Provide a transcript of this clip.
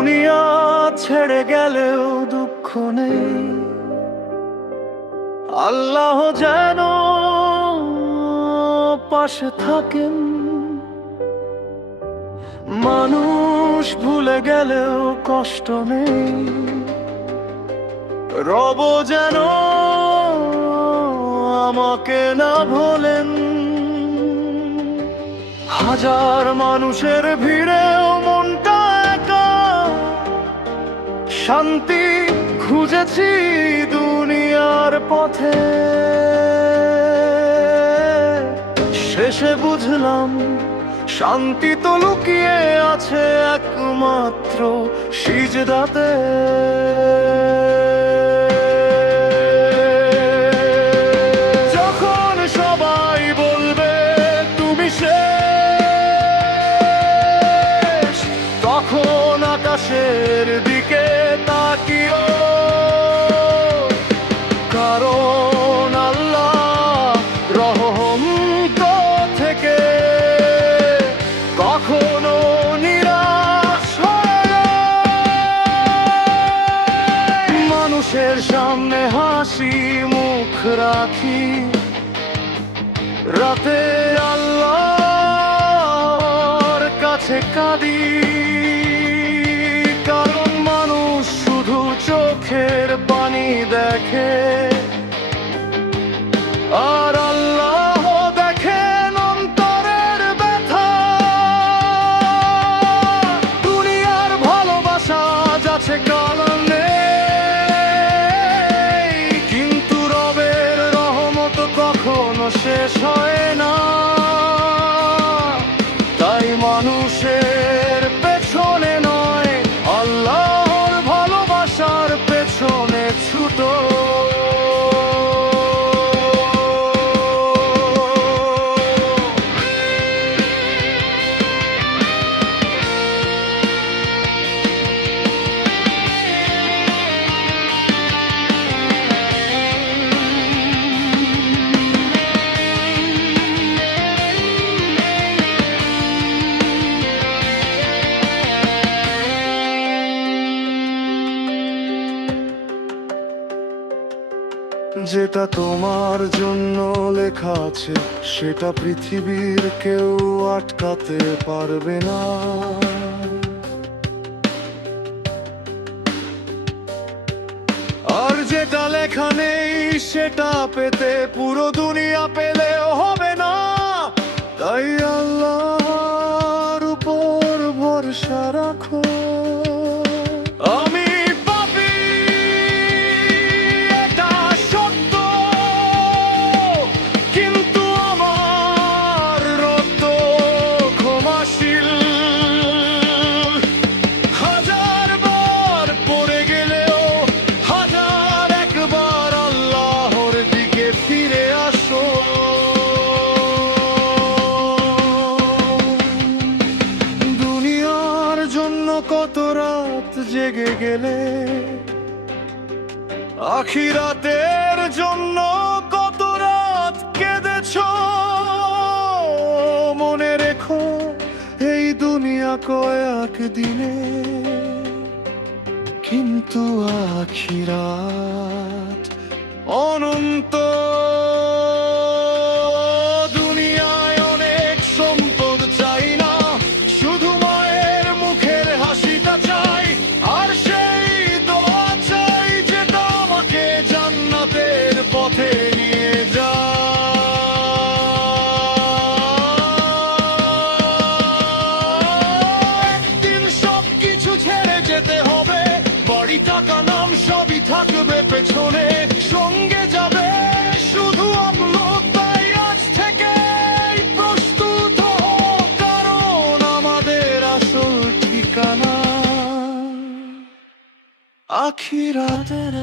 দুনিয়া ছেড়ে গেলেও দুঃখ নেই, আল্লাহ যেন পাশে থাকেন। মানুষ ভুলে গেলেও কষ্ট নেই, রব যেন আমাকে না ভোলেন। হাজার মানুষের ভিড়েও মনটা একা, শান্তি খুঁজেছি দুনিয়ার পথে। শেষে বুঝলাম শান্তি তো লুকিয়ে আছে একমাত্র সিজদাতে। যখন সবাই বলবে তুমি শেষ, তখন আকাশের দিকে তাকিও, কারণ আল্লাহ রহম তো থেকে কখনো নিরাশ হয় না। মানুষের সামনে হাসি মুখ রাখি, রাতে আল্লাহর কাছে কাঁদি, কারণ মানুষ শুধু চোখের পানি দেখে, আর আল্লাহ দেখেন অন্তরের ব্যথা। দুনিয়ার ভালোবাসা যাচ্ছে কারণে, কিন্তু রবের রহমত কখনো শেষ হয় না। তাই মানুষের পেছনে নয়, আল্লাহর ভালোবাসার পেছনে ছুটো। যেটা তোমার জন্য লেখা আছে সেটা পৃথিবীর কেউ আটকাতে পারবে না। আর যেটা লেখা নেই সেটা পেতে পুরো দুনিয়া পেলেও হবে না। তাই আল্লাহর উপর ভরসা রাখো। কত রাত জেগে গেলে, আখিরাতের জন্য কত রাত কেঁদেছো। মনে রেখো এই দুনিয়া কয়েক দিনে, কিন্তু আখিরাত অনন্ত। টাকা নাম সবই থাকবে পেছনে, সঙ্গে যাবে শুধু আমলো। তাই আজ থেকে প্রস্তুত হও, কারণ আমাদের আসল ঠিকানা আখিরাতের।